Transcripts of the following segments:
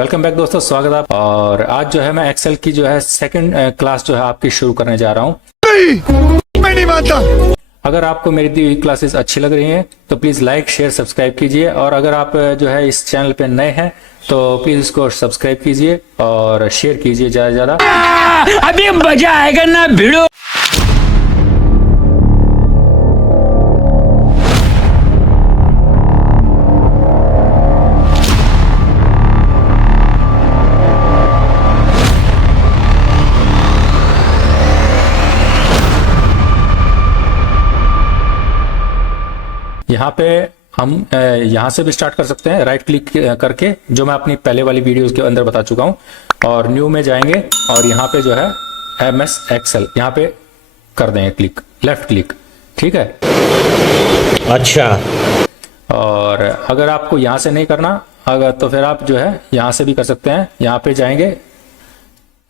Welcome back दोस्तों, स्वागत है आप। और आज जो है मैं एक्सेल की जो है सेकंड क्लास जो है आपकी शुरू करने जा रहा हूँ। मैं नहीं मानता। अगर आपको मेरी दी हुई क्लासेस अच्छी लग रही हैं तो प्लीज लाइक शेयर सब्सक्राइब कीजिए, और अगर आप जो है इस चैनल पे नए हैं तो प्लीज इसको सब्सक्राइब कीजिए और शेयर कीजिए ज्यादा से ज्यादा। अभी मजा आएगा ना भिड़ो। यहाँ पे हम यहाँ से भी स्टार्ट कर सकते हैं राइट क्लिक करके, जो मैं अपनी पहले वाली वीडियोस के अंदर बता चुका हूँ। और न्यू में जाएंगे और यहाँ पे जो है MS एक्सेल यहाँ पे कर देंगे क्लिक, लेफ्ट क्लिक, ठीक है। अच्छा, और अगर आपको यहाँ से नहीं करना अगर तो फिर आप जो है यहाँ से भी कर सकते हैं। यहाँ पे जाएंगे,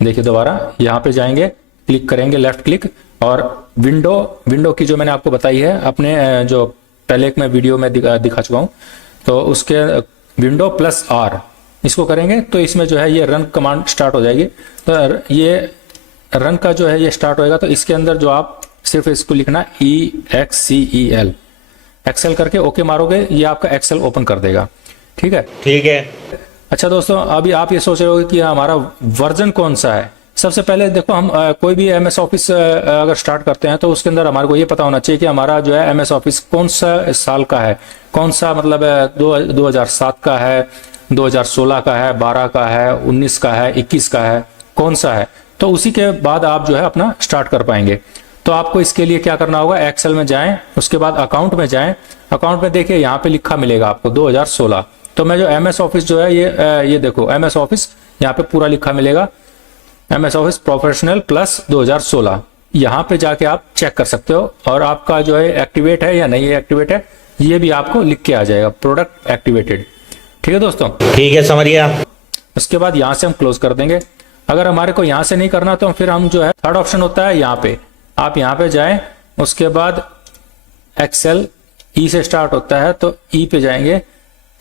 देखिए दोबारा यहाँ पे जाएंगे, क्लिक करेंगे लेफ्ट क्लिक, और विंडो की जो मैंने आपको बताई है अपने जो पहले एक मैं वीडियो में दिखा चुका हूं, तो उसके विंडो प्लस R इसको करेंगे तो इसमें जो है ये रन कमांड स्टार्ट हो जाएगी। तो ये रन का जो है ये स्टार्ट होएगा, तो इसके अंदर जो आप सिर्फ इसको लिखना EXCEL एक्सेल करके ओके मारोगे, ये आपका एक्सेल ओपन कर देगा, ठीक है। ठीक है। अच्छा दोस्तों, अभी आप ये सोच रहे हो कि हमारा वर्जन कौन सा है। सबसे पहले देखो, हम कोई भी MS ऑफिस अगर स्टार्ट करते हैं तो उसके अंदर हमारे को ये पता होना चाहिए कि हमारा जो है MS ऑफिस कौन सा साल का है, कौन सा मतलब 2007 का है, 2016 का है, 12 का है, 19 का है, 21 का है, कौन सा है। तो उसी के बाद आप जो है अपना स्टार्ट कर पाएंगे। तो आपको इसके लिए क्या करना होगा, एक्सेल में जाएं, उसके बाद अकाउंट में जाएं। अकाउंट में देखिए यहाँ पे लिखा मिलेगा आपको 2016। तो मैं जो MS ऑफिस जो है ये देखो MS ऑफिस यहाँ पे पूरा लिखा मिलेगा, MS ऑफिस प्रोफेशनल प्लस 2016। यहाँ पे जाके आप चेक कर सकते हो, और आपका जो है एक्टिवेट है या नहीं है एक्टिवेट है ये भी आपको लिख के आ जाएगा, प्रोडक्ट एक्टिवेटेड, ठीक है दोस्तों। ठीक है, समझ गया। उसके बाद यहाँ से हम क्लोज कर देंगे। अगर हमारे को यहाँ से नहीं करना तो फिर हम जो है थर्ड ऑप्शन होता है यहाँ पे, आप यहाँ पे जाए, उसके बाद एक्सेल E से स्टार्ट होता है तो E पे जाएंगे,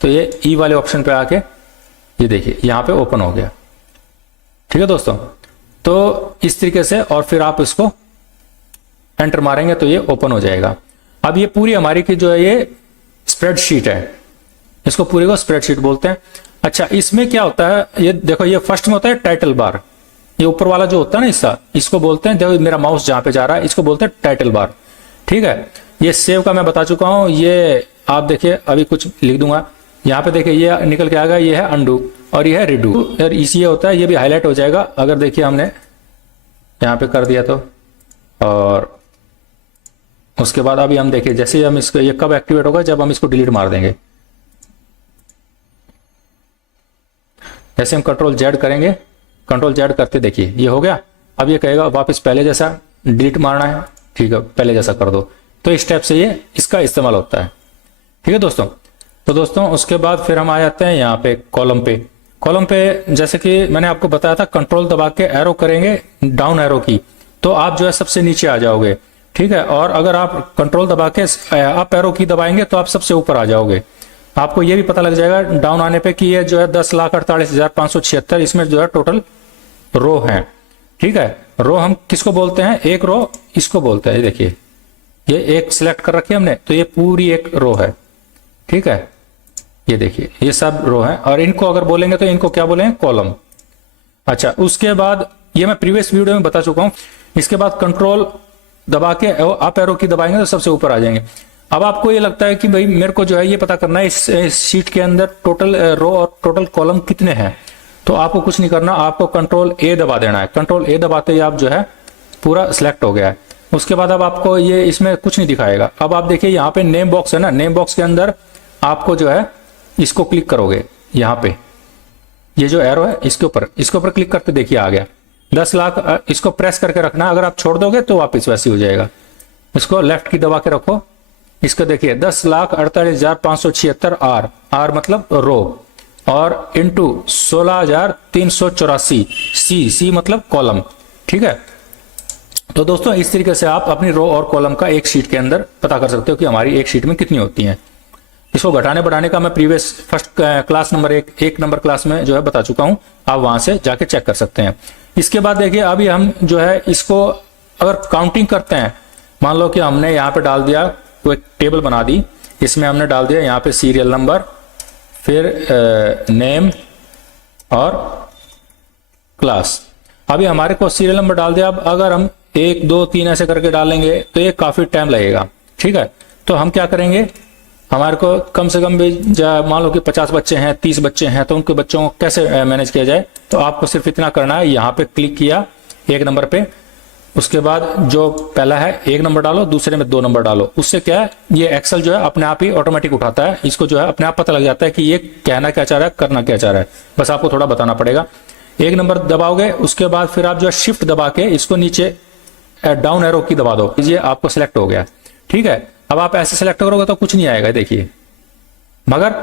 तो ये E वाले ऑप्शन पे आके ये देखिए यहाँ पे ओपन हो गया, ठीक है दोस्तों। तो इस तरीके से, और फिर आप इसको एंटर मारेंगे तो ये ओपन हो जाएगा। अब ये पूरी हमारी की जो है ये स्प्रेडशीट है, इसको पूरे को स्प्रेडशीट बोलते हैं। अच्छा, इसमें क्या होता है, ये देखो, ये फर्स्ट में होता है टाइटल बार, ये ऊपर वाला जो होता है ना हिस्सा, इसको बोलते हैं, देखो मेरा माउस जहां पे जा रहा है इसको बोलते हैं टाइटल बार, ठीक है। ये सेव का मैं बता चुका हूं, ये आप देखिए अभी कुछ लिख दूंगा, यहाँ पे देखिए ये निकल के आ गया, ये है अंडू और ये है रिडू, और इसी होता है, ये भी हाईलाइट हो जाएगा अगर देखिए हमने यहाँ पे कर दिया तो। और उसके बाद अभी हम देखिए, जैसे हम इसको, ये कब एक्टिवेट होगा, जब हम इसको डिलीट मार देंगे। जैसे हम कंट्रोल Z करेंगे, कंट्रोल Z करते देखिए ये हो गया। अब ये कहेगा वापस पहले जैसा डिलीट मारना है, ठीक है, पहले जैसा कर दो। तो इस टाइप से ये इसका इस्तेमाल होता है, ठीक है दोस्तों। तो दोस्तों उसके बाद फिर हम आ जाते हैं यहाँ पे कॉलम पे। कॉलम पे जैसे कि मैंने आपको बताया था, कंट्रोल दबा के एरो करेंगे, डाउन एरो की, तो आप जो है सबसे नीचे आ जाओगे, ठीक है। और अगर आप कंट्रोल दबा के अप एरो की दबाएंगे तो आप सबसे ऊपर आ जाओगे। आपको ये भी पता लग जाएगा डाउन आने पे कि ये जो है 10,48,576 इसमें जो है टोटल रो है, ठीक है। रो हम किसको बोलते हैं, एक रो इसको बोलते हैं। ये देखिए ये एक सिलेक्ट कर रखी है हमने, तो ये पूरी एक रो है, ठीक है। ये देखिए ये सब रो है, और इनको अगर बोलेंगे तो इनको क्या बोलेंगे, कॉलम। अच्छा, उसके बाद ये मैं प्रीवियस वीडियो में बता चुका हूं। इसके बाद कंट्रोल दबा के अप एरो की दबाएंगे तो सबसे ऊपर आ जाएंगे। अब आपको ये लगता है कि भाई मेरे को जो है ये पता करना है इस शीट के अंदर टोटल रो और टोटल कॉलम कितने हैं, तो आपको कुछ नहीं करना, आपको कंट्रोल A दबा देना है। कंट्रोल A दबाते ही आप जो है पूरा सिलेक्ट हो गया है। उसके बाद अब आपको ये इसमें कुछ नहीं दिखाएगा। अब आप देखिए यहाँ पे नेम बॉक्स है ना, नेम बॉक्स के अंदर आपको जो है इसको क्लिक करोगे, यहाँ पे ये जो एरो है इसके ऊपर क्लिक करते देखिए आ गया 10 लाख। इसको प्रेस करके रखना, अगर आप छोड़ दोगे तो वापस वैसे हो जाएगा। इसको लेफ्ट की दबा के रखो, इसको देखिए 10,48,576 R मतलब रो, और इंटू 16,384 C मतलब कॉलम, ठीक है। तो दोस्तों इस तरीके से आप अपनी रो और कॉलम का एक शीट के अंदर पता कर सकते हो कि हमारी एक शीट में कितनी होती हैं। इसको घटाने बढ़ाने का मैं प्रीवियस फर्स्ट क्लास नंबर एक नंबर क्लास में जो है बता चुका हूं, आप वहां से जाके चेक कर सकते हैं। इसके बाद देखिए अभी हम जो है इसको अगर काउंटिंग करते हैं, मान लो कि हमने यहाँ पे डाल दिया, कोई टेबल बना दी, इसमें हमने डाल दिया यहाँ पे सीरियल नंबर, फिर नेम और क्लास। अभी हमारे को सीरियल नंबर डाल दिया। अब अगर हम 1 2 3 ऐसे करके डालेंगे तो ये काफी टाइम लगेगा, ठीक है। तो हम क्या करेंगे, हमारे को कम से कम भी मान लो कि 50 बच्चे हैं, 30 बच्चे हैं, तो उनके बच्चों को कैसे मैनेज किया जाए, तो आपको सिर्फ इतना करना है, यहाँ पे क्लिक किया 1 नंबर पे, उसके बाद जो पहला है 1 नंबर डालो, दूसरे में 2 नंबर डालो। उससे क्या है, ये एक्सेल जो है अपने आप ही ऑटोमेटिक उठाता है, इसको जो है अपने आप पता लग जाता है कि ये कहना क्या चाह रहा है, करना क्या चाह रहा है, बस आपको थोड़ा बताना पड़ेगा। 1 नंबर दबाओगे, उसके बाद फिर आप जो है शिफ्ट दबा के इसको नीचे डाउन एरो की दबा दो, ये आपको सिलेक्ट हो गया, ठीक है। अब आप ऐसे सिलेक्ट करोगे तो कुछ नहीं आएगा, देखिए, मगर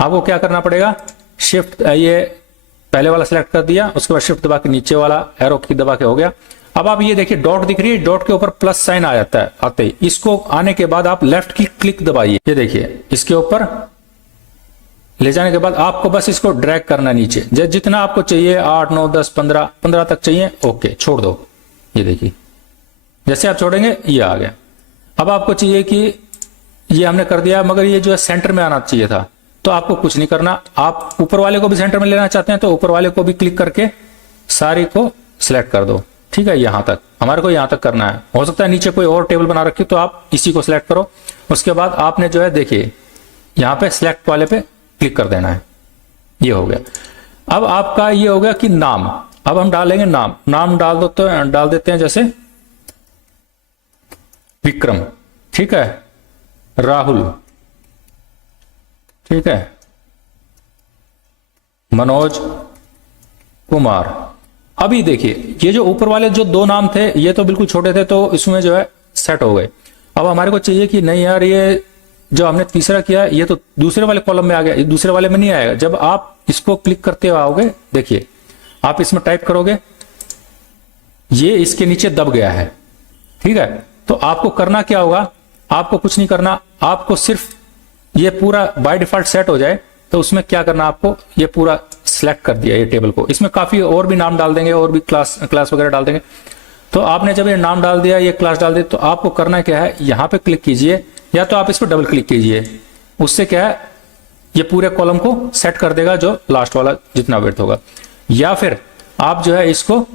आपको क्या करना पड़ेगा, शिफ्ट ये पहले वाला सिलेक्ट कर दिया, उसके बाद शिफ्ट दबा के नीचे वाला एरो की दबा के हो गया। अब आप ये देखिए डॉट दिख रही है, डॉट के ऊपर प्लस साइन आ जाता है, आते ही इसको आने के बाद आप लेफ्ट की क्लिक दबाइए, ये देखिए इसके ऊपर ले जाने के बाद आपको बस इसको ड्रैग करना नीचे, जितना आपको चाहिए 8 9 10 15 तक चाहिए, ओके छोड़ दो। ये देखिए जैसे आप छोड़ेंगे ये आ गया। अब आपको चाहिए कि ये हमने कर दिया, मगर ये जो है सेंटर में आना चाहिए था, तो आपको कुछ नहीं करना, आप ऊपर वाले को भी सेंटर में लेना चाहते हैं तो ऊपर वाले को भी क्लिक करके सारी को सिलेक्ट कर दो, ठीक है। यहां तक हमारे को यहां तक करना है, हो सकता है नीचे कोई और टेबल बना रखी तो आप इसी को सिलेक्ट करो। उसके बाद आपने जो है देखिए यहां पे सिलेक्ट वाले पे क्लिक कर देना है, ये हो गया। अब आपका ये हो गया कि नाम, अब हम डालेंगे नाम डाल दो, तो डाल देते हैं जैसे विक्रम, ठीक है, राहुल, ठीक है, मनोज कुमार। अभी देखिए ये जो ऊपर वाले जो 2 नाम थे ये तो बिल्कुल छोटे थे, तो इसमें जो है सेट हो गए। अब हमारे को चाहिए कि नहीं यार, ये जो हमने तीसरा किया ये तो दूसरे वाले कॉलम में आ गया, ये दूसरे वाले में नहीं आएगा। जब आप इसको क्लिक करते आओगे, देखिए आप इसमें टाइप करोगे, ये इसके नीचे दब गया है, ठीक है। तो आपको करना क्या होगा, आपको कुछ नहीं करना, आपको सिर्फ ये पूरा बाय डिफॉल्ट सेट हो जाए, तो उसमें क्या करना, आपको ये पूरा सिलेक्ट कर दिया ये टेबल को। इसमें काफी और भी नाम डाल देंगे, और भी क्लास वगैरह डाल देंगे। तो आपने जब ये नाम डाल दिया, ये क्लास डाल दी, तो आपको करना क्या है, यहां पे क्लिक कीजिए, या तो आप इस पर डबल क्लिक कीजिए, उससे क्या है ये पूरे कॉलम को सेट कर देगा, जो लास्ट वाला जितना विड्थ होगा। या फिर आप जो है इसको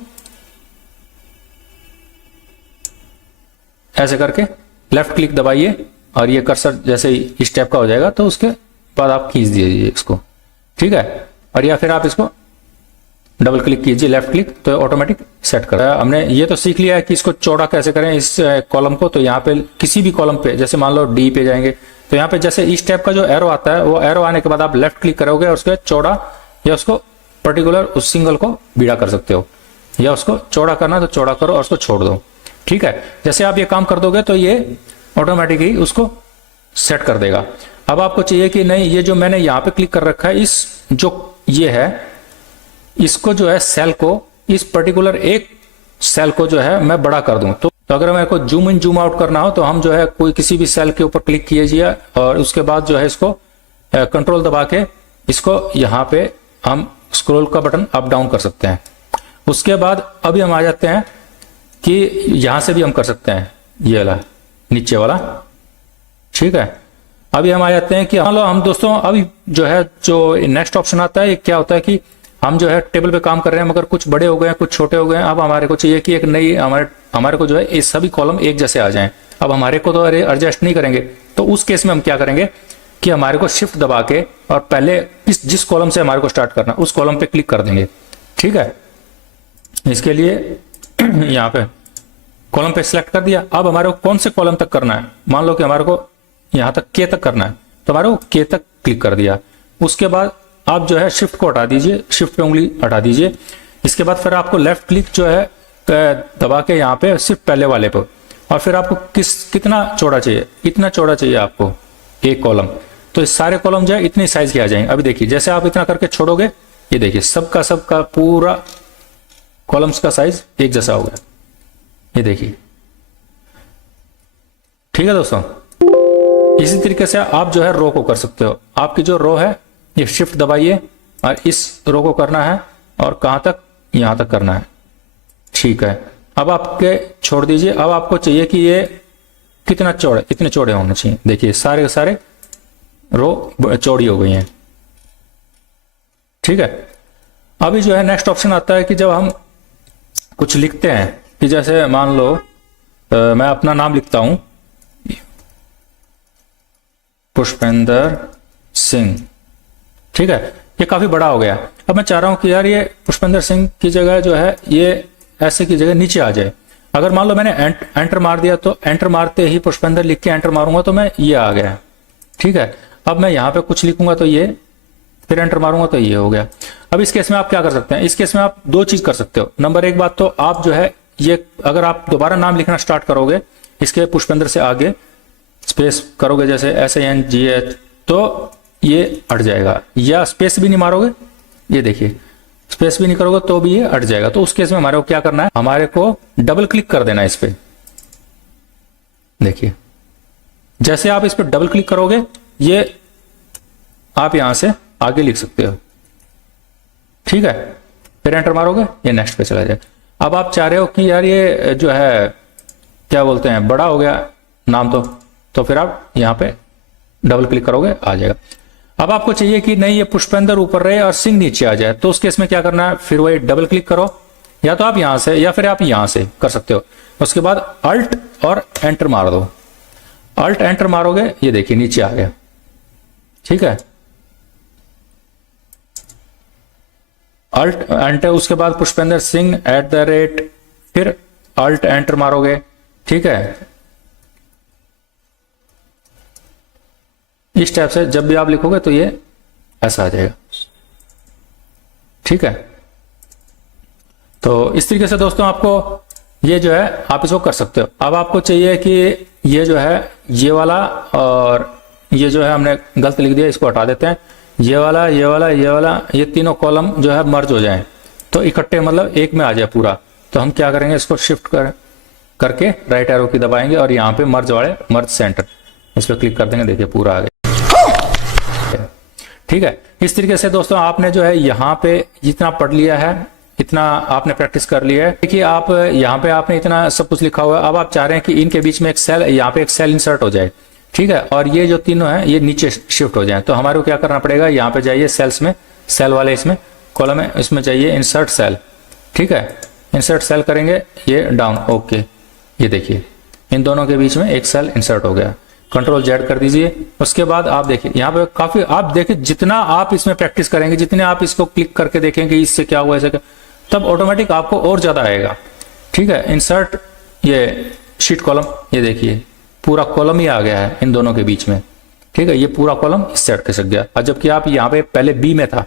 ऐसे करके लेफ्ट क्लिक दबाइए, और ये कर्सर जैसे ही इस टाइप का हो जाएगा, तो उसके बाद आप खींच दीजिए इसको, ठीक है। और या फिर आप इसको डबल क्लिक कीजिए, लेफ्ट क्लिक, तो ऑटोमेटिक सेट कर रहा है। हमने ये तो सीख लिया है कि इसको चौड़ा कैसे करें इस कॉलम को। तो यहाँ पे किसी भी कॉलम पे, जैसे मान लो डी पे जाएंगे, तो यहाँ पे जैसे इस टाइप का जो एरो आता है, वो एरो आने के बाद आप लेफ्ट क्लिक करोगे, और उसके चौड़ा या उसको पर्टिकुलर उस सिंगल को बीड़ा कर सकते हो, या उसको चौड़ा करना तो चौड़ा करो और उसको छोड़ दो, ठीक है। जैसे आप ये काम कर दोगे तो ये ऑटोमेटिक ही उसको सेट कर देगा। अब आपको चाहिए कि नहीं, ये जो मैंने यहाँ पे क्लिक कर रखा है, इस जो ये है, इसको जो है सेल को, इस पर्टिकुलर एक सेल को जो है मैं बड़ा कर दूं। तो अगर मेरे को जूम इन जूम आउट करना हो, तो हम जो है कोई किसी भी सेल के ऊपर क्लिक कीजिए, और उसके बाद जो है इसको कंट्रोल दबा के इसको यहाँ पे हम स्क्रॉल का बटन अप डाउन कर सकते हैं। उसके बाद अभी हम आ जाते हैं कि यहां से भी हम कर सकते हैं, ये वाला नीचे वाला, ठीक है। अभी हम आ जाते हैं कि मान लो हम दोस्तों, अभी जो है जो नेक्स्ट ऑप्शन आता है, ये क्या होता है कि हम जो है टेबल पे काम कर रहे हैं, मगर कुछ बड़े हो गए हैं, कुछ छोटे हो गए हैं। अब हमारे को चाहिए कि एक नई हमारे को जो है ये सभी कॉलम एक जैसे आ जाएं। अब हमारे को तो एडजस्ट नहीं करेंगे, तो उस केस में हम क्या करेंगे कि हमारे को शिफ्ट दबा के, और पहले जिस कॉलम से हमारे को स्टार्ट करना, उस कॉलम पे क्लिक कर देंगे, ठीक है। इसके लिए यहाँ पे कॉलम पे सिलेक्ट कर दिया। अब हमारे को कौन से कॉलम तक करना है, मान लो कि हमारे को यहां तक के तक करना है, तो हमारे को के तक क्लिक कर दिया। उसके बाद आप जो है शिफ्ट को हटा दीजिए, शिफ्ट पे उंगली हटा दीजिए। इसके बाद फिर आपको लेफ्ट क्लिक जो है दबा के यहाँ पे सिर्फ पहले वाले पर, और फिर आपको कितना चौड़ा चाहिए, इतना चौड़ा चाहिए आपको एक कॉलम, तो इस सारे कॉलम जो है इतनी साइज के आ जाएंगे। अभी देखिए जैसे आप इतना करके छोड़ोगे, ये देखिए सबका पूरा कॉलम्स का साइज एक जैसा हो गया, ये देखिए, ठीक है दोस्तों। इसी तरीके से आप जो है रो को कर सकते हो। आपकी जो रो है ये शिफ्ट दबाइए और इस रो को करना है और कहां तक, यहां तक करना है। ठीक है, अब आपके छोड़ दीजिए। अब आपको चाहिए कि ये कितना चौड़े, इतने चौड़े होने चाहिए। देखिए सारे के सारे रो चौड़ी हो गई हैं। ठीक है, अभी जो है नेक्स्ट ऑप्शन आता है कि जब हम कुछ लिखते हैं कि जैसे मान लो मैं अपना नाम लिखता हूं पुष्पेंद्र सिंह। ठीक है, ये काफी बड़ा हो गया। अब मैं चाह रहा हूं कि यार ये पुष्पेंद्र सिंह की जगह जो है ये ऐसे की जगह नीचे आ जाए। अगर मान लो मैंने एंटर मार दिया तो एंटर मारते ही पुष्पेंद्र लिख के एंटर मारूंगा तो मैं ये आ गया। ठीक है, अब मैं यहां पे कुछ लिखूंगा तो ये, फिर एंटर मारूंगा तो ये हो गया। अब इस केस में आप क्या कर सकते हैं, इस केस में आप दो चीज कर सकते हो। नंबर एक बात तो आप जो है ये अगर आप दोबारा नाम लिखना स्टार्ट करोगे इसके पुष्पेंद्र से आगे स्पेस करोगे जैसे SINGH तो ये हट जाएगा, या स्पेस भी नहीं मारोगे, ये देखिए स्पेस भी नहीं करोगे तो भी ये हट जाएगा। तो उस केस में हमारे को क्या करना है, हमारे को डबल क्लिक कर देना है इस पे। देखिए जैसे आप इस पे डबल क्लिक करोगे ये आप यहां से आगे लिख सकते हो। ठीक है, फिर एंटर मारोगे ये नेक्स्ट पे चला जाए। अब आप चाह रहे हो कि यार ये जो है क्या बोलते हैं बड़ा हो गया नाम तो फिर आप यहां पे डबल क्लिक करोगे आ जाएगा। अब आपको चाहिए कि नहीं ये पुष्पेंद्र ऊपर रहे और सिंह नीचे आ जाए, तो उस केस में क्या करना है, फिर वही डबल क्लिक करो, या तो आप यहां से या फिर आप यहां से कर सकते हो। उसके बाद अल्ट और एंटर मार दो। अल्ट एंटर मारोगे ये देखिए नीचे आ गया। ठीक है, अल्ट एंटर, उसके बाद पुष्पेंद्र सिंह @ फिर अल्ट एंटर मारोगे। ठीक है, इस टाइप से जब भी आप लिखोगे तो ये ऐसा आ जाएगा। ठीक है, तो इस तरीके से दोस्तों आपको ये जो है आप इसको कर सकते हो। अब आपको चाहिए कि ये जो है ये वाला और ये जो है हमने गलत लिख दिया, इसको हटा देते हैं। ये वाला ये वाला ये वाला ये तीनों कॉलम जो है मर्ज हो जाएं, तो इकट्ठे मतलब एक में आ जाए पूरा। तो हम क्या करेंगे, इसको शिफ्ट करके राइट एरो की दबाएंगे और यहाँ पे मर्ज सेंटर इस पर क्लिक कर देंगे। देखिए पूरा आ गया। ठीक है, इस तरीके से दोस्तों आपने जो है यहाँ पे जितना पढ़ लिया है इतना आपने प्रैक्टिस कर लिया है। देखिए आप यहाँ पे आपने इतना सब कुछ लिखा हुआ है। अब आप चाह रहे हैं कि इनके बीच में एक सेल, यहाँ पे एक सेल इंसर्ट हो जाए। ठीक है, और ये जो तीनों हैं ये नीचे शिफ्ट हो जाए, तो हमारे को क्या करना पड़ेगा, यहाँ पे जाइए सेल्स में, सेल वाले इसमें कॉलम है, इसमें जाइए इंसर्ट सेल। ठीक है, इंसर्ट सेल करेंगे ये डाउन। ओके, ये देखिए इन दोनों के बीच में एक सेल इंसर्ट हो गया। Ctrl+Z कर दीजिए। उसके बाद आप देखिए यहाँ पे काफी, आप देखिए जितना आप इसमें प्रैक्टिस करेंगे, जितने आप इसको क्लिक करके देखेंगे इससे क्या हुआ ऐसे, तब ऑटोमेटिक आपको और ज्यादा आएगा। ठीक है, इंसर्ट ये शीट कॉलम, ये देखिए पूरा कॉलम ही आ गया है इन दोनों के बीच में। ठीक है, ये पूरा कॉलम इस सेट के सक गया, और जबकि आप यहाँ पे पहले बी में था।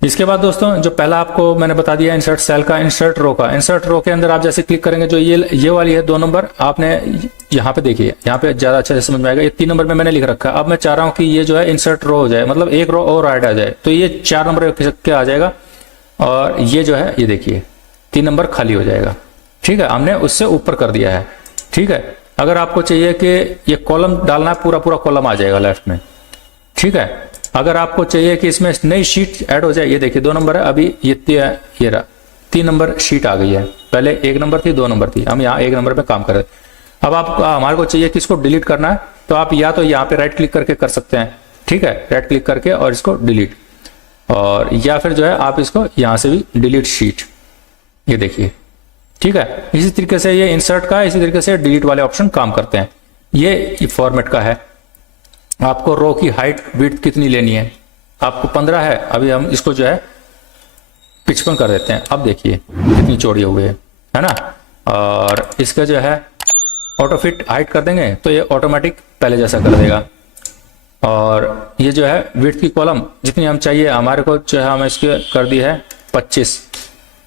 इसके बाद दोस्तों जो पहला आपको मैंने बता दिया इंसर्ट सेल का, इंसर्ट रो का। इंसर्ट रो के अंदर आप जैसे क्लिक करेंगे जो ये वाली है 2 नंबर, आपने यहाँ पे देखिए, यहाँ पे ज्यादा अच्छे से समझ में आएगा। ये 3 नंबर में मैंने लिख रखा है। अब मैं चाह रहा हूँ कि ये जो है इंसर्ट रो हो जाए, मतलब एक रो और ऐड आ जाए, तो ये 4 नंबर के आ जाएगा, और ये जो है ये देखिए 3 नंबर खाली हो जाएगा। ठीक है, हमने उससे ऊपर कर दिया है। ठीक है, अगर आपको चाहिए कि ये कॉलम डालना है, पूरा कॉलम आ जाएगा लेफ्ट में। ठीक है, अगर आपको चाहिए कि इसमें नई शीट ऐड हो जाए, ये देखिए 2 नंबर है, अभी ये रहा 3 नंबर शीट आ गई है। पहले 1 नंबर थी, 2 नंबर थी, हम यहाँ 1 नंबर पे काम कर रहे हैं। अब आप हमारे को चाहिए कि इसको डिलीट करना है, तो आप या तो यहाँ पे राइट क्लिक करके कर सकते हैं। ठीक है, राइट क्लिक करके और इसको डिलीट, और या फिर जो है आप इसको यहाँ से भी डिलीट शीट, ये देखिए। ठीक है, इसी तरीके से ये इंसर्ट का, इसी तरीके से डिलीट वाले ऑप्शन काम करते हैं। ये फॉर्मेट का है। आपको रो की हाइट विड्थ कितनी लेनी है, आपको 15 है, अभी हम इसको जो है 55 कर देते हैं। अब देखिए कितनी चौड़ी हो गई है ना। और इसका जो है ऑटो फिट हाइट कर देंगे तो ये ऑटोमेटिक पहले जैसा कर देगा। और ये जो है विड्थ की कॉलम जितनी हम चाहिए, हमारे को जो है हम इसके कर दी है 25,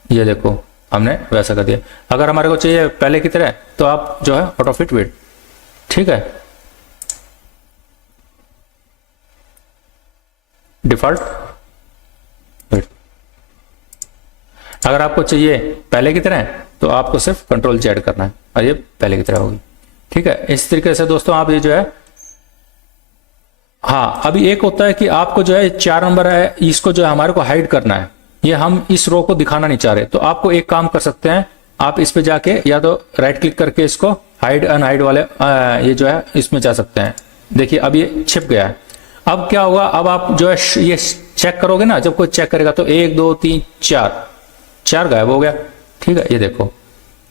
ये देखो हमने वैसा कर दिया। अगर हमारे को चाहिए पहले की तरह तो आप जो है ऑटो फिट विड्थ। ठीक है, डिफॉल्ट विड्थ। अगर आपको चाहिए पहले की तरह तो आपको सिर्फ Ctrl+Z करना है और ये पहले की तरह होगी। ठीक है, इस तरीके से दोस्तों आप ये जो है हाँ, अभी एक होता है कि आपको जो है 4 नंबर है, इसको जो है हमारे को हाइड करना है, ये हम इस रो को दिखाना नहीं चाह रहे, तो आपको एक काम कर सकते हैं, आप इस पे जाके या तो राइट क्लिक करके इसको हाइड अनहाइड वाले ये जो है इसमें जा सकते हैं। देखिए अब ये छिप गया है। अब क्या होगा, अब आप जो है ये चेक करोगे ना, जब कोई चेक करेगा तो 1 2 3 4 गायब हो गया। ठीक है, ये देखो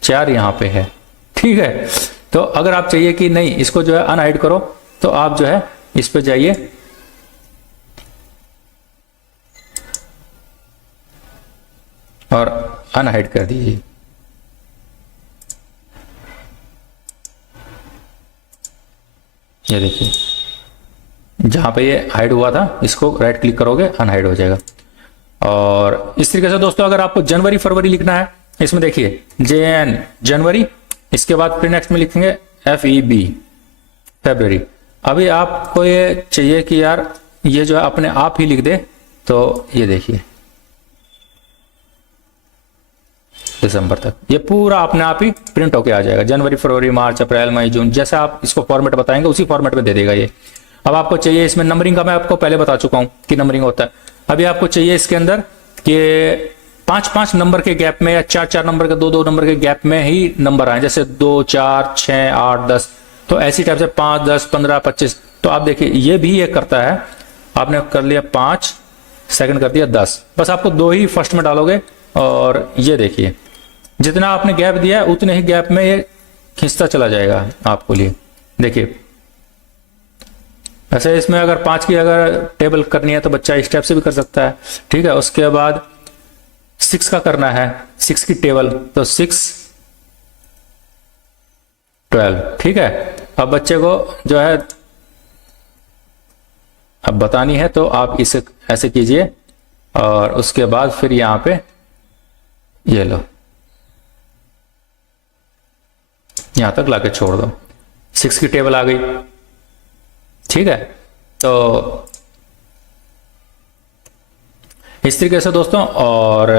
4 यहाँ पे है। ठीक है, तो अगर आप चाहिए कि नहीं इसको जो है अनहाइड करो, तो आप जो है इस पे जाइए और अनहाइड कर दीजिए। ये देखिए जहां पे ये हाइड हुआ था, इसको राइट क्लिक करोगे अनहाइड हो जाएगा। और इस तरीके से दोस्तों अगर आपको जनवरी फरवरी लिखना है, इसमें देखिए JN जनवरी, इसके बाद फिर नेक्स्ट में लिखेंगे FEB फरवरी। अभी आपको ये चाहिए कि यार ये जो है अपने आप ही लिख दे, तो ये देखिए दिसंबर तक ये पूरा अपने आप ही प्रिंट होके आ जाएगा। जनवरी फरवरी मार्च अप्रैल मई जून, जैसे आप इसको फॉर्मेट बताएंगे उसी फॉर्मेट में दे देगा ये। अब आपको चाहिए इसमें नंबरिंग का, मैं आपको पहले बता चुका हूं कि नंबरिंग होता है। अभी आपको चाहिए इसके अंदर कि 5-5 नंबर के गैप में या 4-4 नंबर के 2-2 नंबर के गैप में ही नंबर आए, जैसे 2 4 6 8 10, तो ऐसी टाइप से 5 10 15 25। तो आप देखिए ये भी ये करता है, आपने कर लिया 5, सेकंड कर दिया 10, बस आपको 2 ही फर्स्ट में डालोगे, और ये देखिए जितना आपने गैप दिया है उतने ही गैप में ये खींचता चला जाएगा आपको लिए। देखिए ऐसे इसमें अगर 5 की अगर टेबल करनी है तो बच्चा इस टाइप से भी कर सकता है। ठीक है, उसके बाद 6 का करना है, 6 की टेबल, तो 6 12। ठीक है, अब बच्चे को जो है अब बतानी है तो आप इसे ऐसे कीजिए, और उसके बाद फिर यहां पे ये लो, यहां तक लाके छोड़ दो, 6 की टेबल आ गई। ठीक है, तो इस तरीके से दोस्तों। और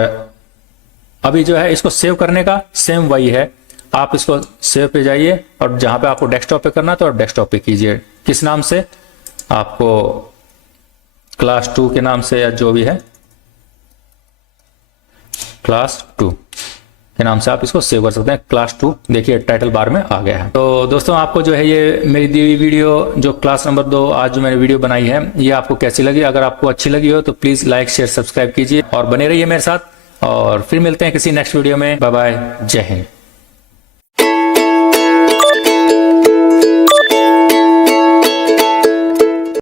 अभी जो है इसको सेव करने का सेम वही है, आप इसको सेव पे जाइए और जहां पे आपको डेस्कटॉप पे करना तो डेस्कटॉप पे कीजिए। किस नाम से, आपको क्लास 2 के नाम से या जो भी है, क्लास 2 के नाम से आप इसको सेव कर सकते हैं। क्लास 2 देखिए टाइटल बार में आ गया है। तो दोस्तों आपको जो है ये मेरी दी हुई वीडियो जो क्लास नंबर 2 आज जो मैंने वीडियो बनाई है, ये आपको कैसी लगी? अगर आपको अच्छी लगी हो तो प्लीज लाइक शेयर सब्सक्राइब कीजिए और बने रहिए मेरे साथ, और फिर मिलते हैं किसी नेक्स्ट वीडियो में। बाय बाय, जय हिंद।